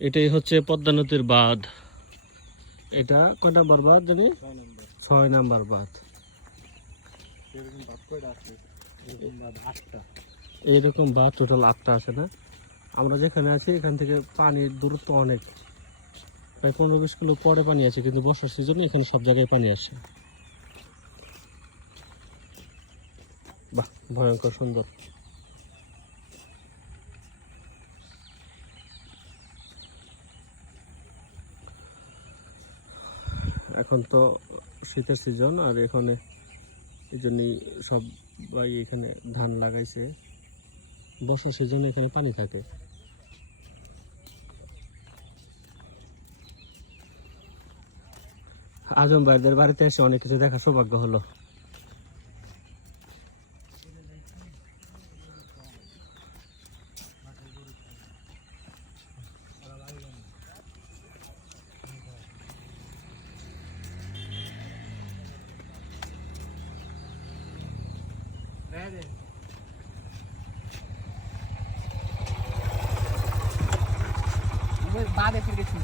এটাই হচ্ছে পদ্মা নদীর বাঁধ। এটা কটা বার বাঁধ জানি? 6 নাম্বার বাঁধ। এইরকম বাঁধ টোটাল 8টা আছে না? আমরা যেখানে আছি এখান থেকে পানির দূরত্ব অনেক, প্রায় 15-20 কিলো পরে পানি আছে, কিন্তু বর্ষার সিজনে এখানে সব জায়গায় পানি আসে। বাহ, ভয়ঙ্কর সুন্দর। এখন তো শীতের সিজন, আর এখানে এই জন্যই সবাই এখানে ধান লাগাইছে। বর্ষার সিজনে এখানে পানি থাকে। আজম ভাইদের বাড়িতে এসে অনেক কিছু দেখার সৌভাগ্য হলো। বাদে ফিরে গেছি